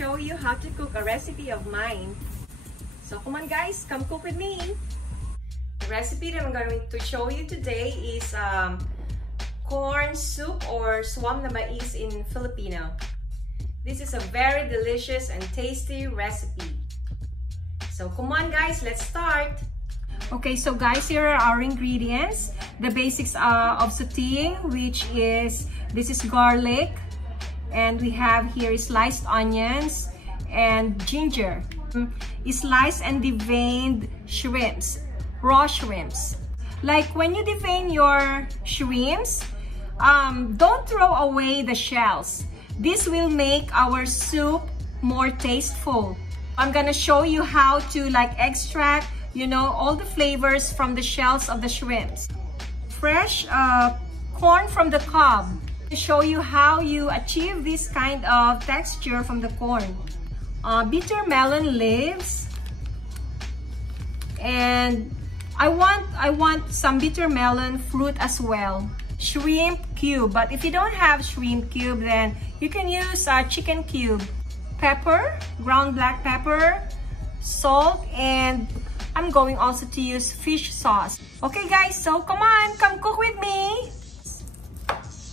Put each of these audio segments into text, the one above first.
show you how to cook a recipe of mine. So come on guys, come cook with me. The recipe that I'm going to show you today is corn soup or Suam na Mais in Filipino. This is a very delicious and tasty recipe. So come on guys, let's start. Okay, so guys, here are our ingredients. The basics of sauteing, which is, this is garlic, and we have here sliced onions and ginger. Sliced and deveined shrimps, raw shrimps. Like when you devein your shrimps, don't throw away the shells. This will make our soup more tasteful. I'm gonna show you how to like extract, you know, all the flavors from the shells of the shrimps. Fresh corn from the cob. To show you how you achieve this kind of texture from the corn. Bittermelon leaves, and I want some bittermelon fruit as well. Shrimp cube, but if you don't have shrimp cube, then you can use chicken cube. Pepper, ground black pepper, salt, and I'm going also to use fish sauce. Okay guys, so come on, come cook with me.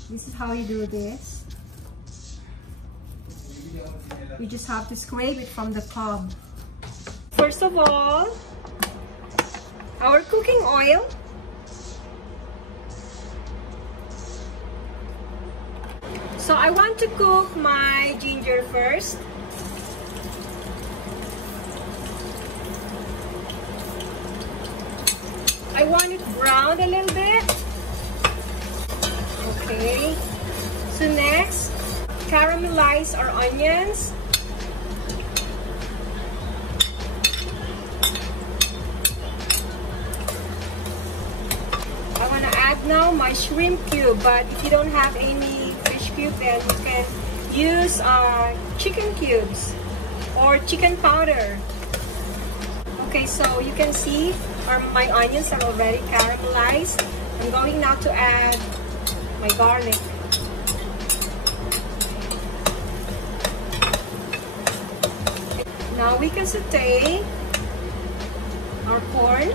This is how you do this. You just have to scrape it from the cob. First of all, our cooking oil. So I want to cook my ginger first. I want it browned a little bit. Okay. So next, caramelize our onions. I want to add now my shrimp cube, but if you don't have any fish cube, then you can use chicken cubes or chicken powder. Okay, so you can see my onions are already caramelized. I'm going now to add my garlic. Now we can saute our corn.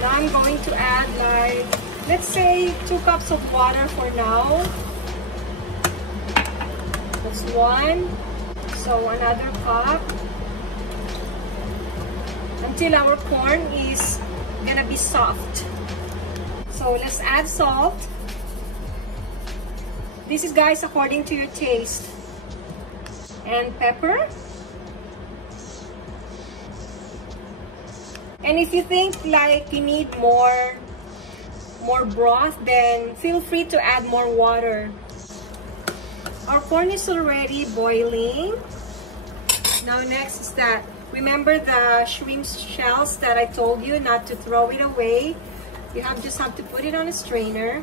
Now I'm going to add like, let's say 2 cups of water for now. That's 1. So another cup. Until our corn is gonna be soft. So let's add salt. This is guys according to your taste. And pepper. And if you think like you need more broth, then feel free to add more water. Our corn is already boiling. Now next is that, remember the shrimp shells that I told you not to throw it away. You just have to put it on a strainer.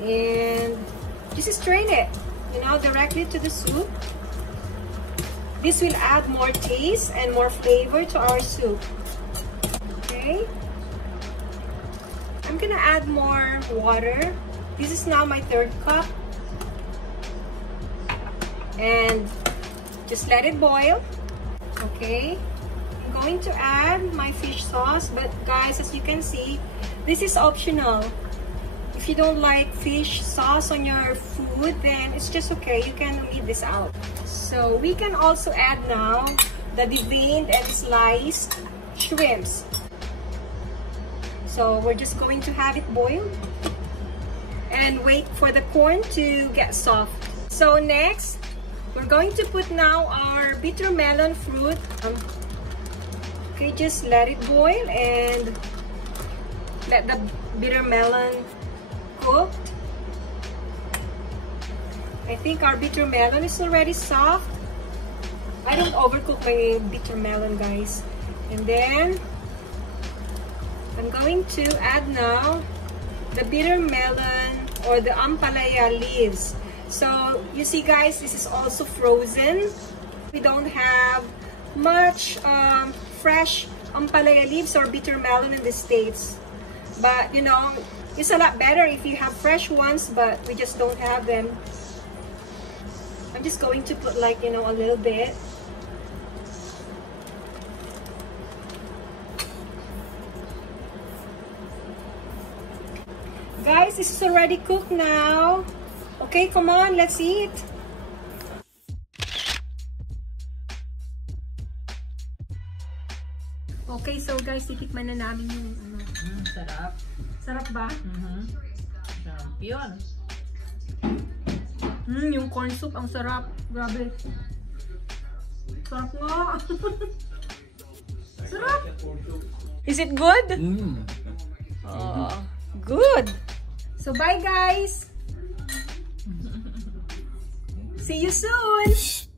And just strain it, you know, directly to the soup. This will add more taste and more flavor to our soup. Okay. I'm gonna add more water. This is now my 3rd cup. And just let it boil. Okay. I'm going to add my fish sauce, but guys, as you can see, this is optional. If you don't like fish sauce on your food, then it's just okay. You can leave this out. So we can also add now the deveined and sliced shrimps. So we're just going to have it boiled and wait for the corn to get soft. So next, we're going to put now our bittermelon fruit. Okay, just let it boil and let the bittermelon cooked. I think our bittermelon is already soft. I don't overcook my bittermelon, guys. And then I'm going to add now the bittermelon or the ampalaya leaves. So you see guys, this is also frozen. We don't have much fresh ampalaya leaves or bittermelon in the States. But, you know, it's a lot better if you have fresh ones, but we just don't have them. I'm just going to put like, you know, a little bit. Guys, this is already cooked now. Okay, come on, let's eat. Okay, so guys, titikman na namin yung ano. Sarap. Sarap ba? Sarap yun. Yung corn soup, ang sarap. Grabe. Sarap nga. Sarap. Is it good? Oh, good. So, bye guys. See you soon.